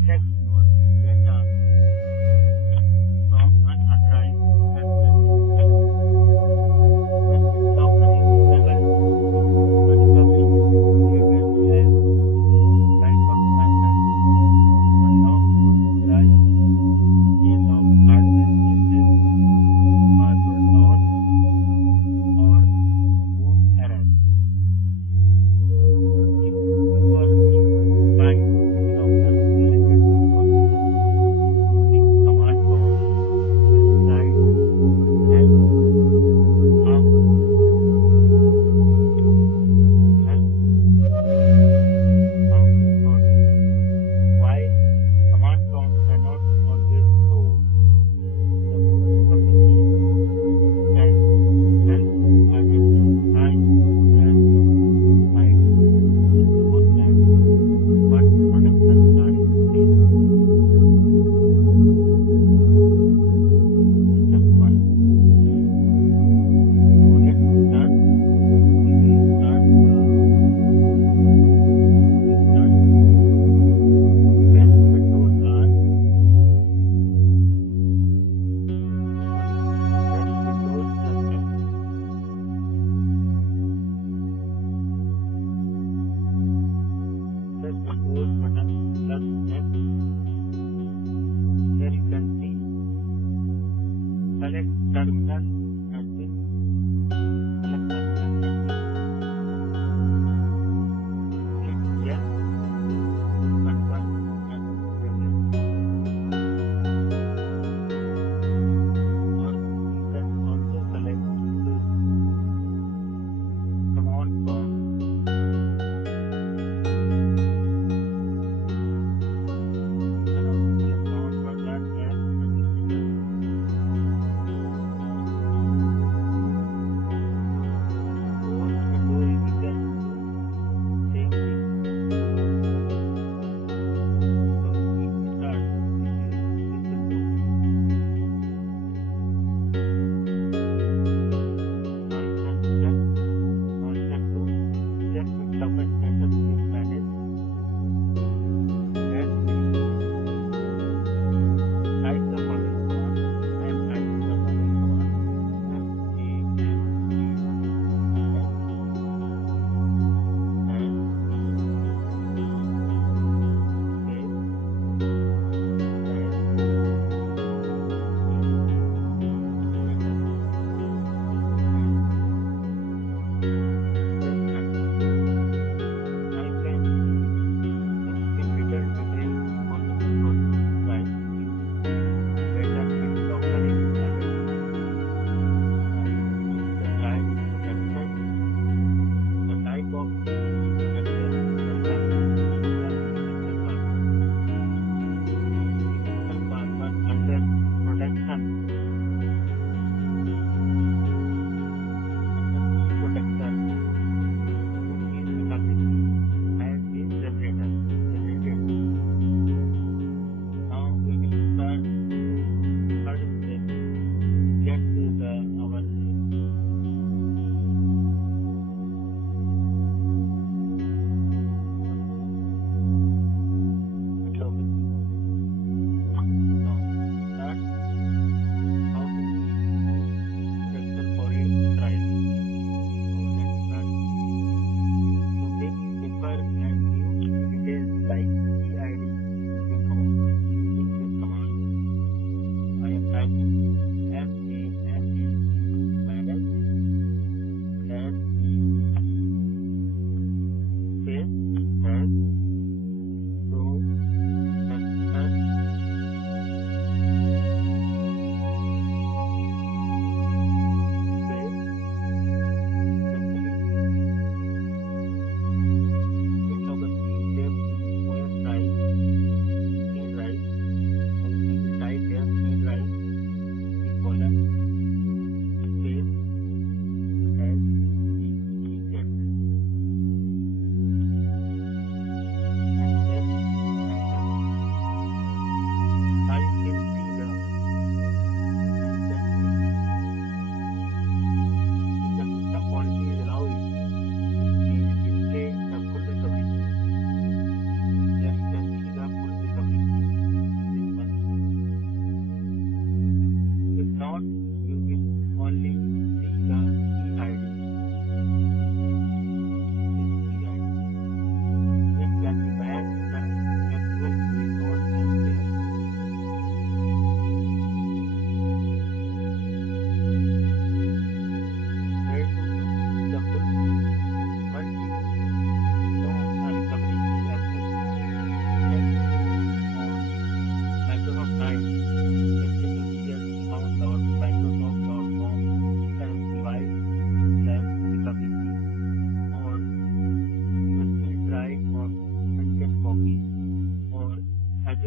protect your data from unauthorized access. When BitLocker is able to recovery created as backup method, unlock your drive in case of hardware changes, password loss, or boot error. If you are looking to find BitLocker-related information, the command prompt website help out out. Why command prompt cannot always show the boot recovery key. It can help you identify where might be your net, what protections are in place. Step 1. So let's start. We will start. Press Windows R. Press Windows plus F. Press Windows button plus F. Here you can see select terminal has been select terminal has been. Click yes to confirm and progress. Or you can also select the command prompt. You can also select command prompt that as administrator.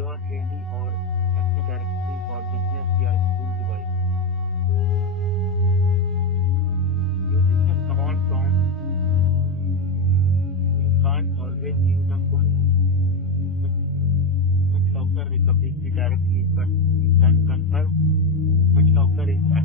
secure handy or Active Directory for business or school device. Using the command prompt, you can't always use the full BitLocker recovery key directly, but you can confirm BitLocker is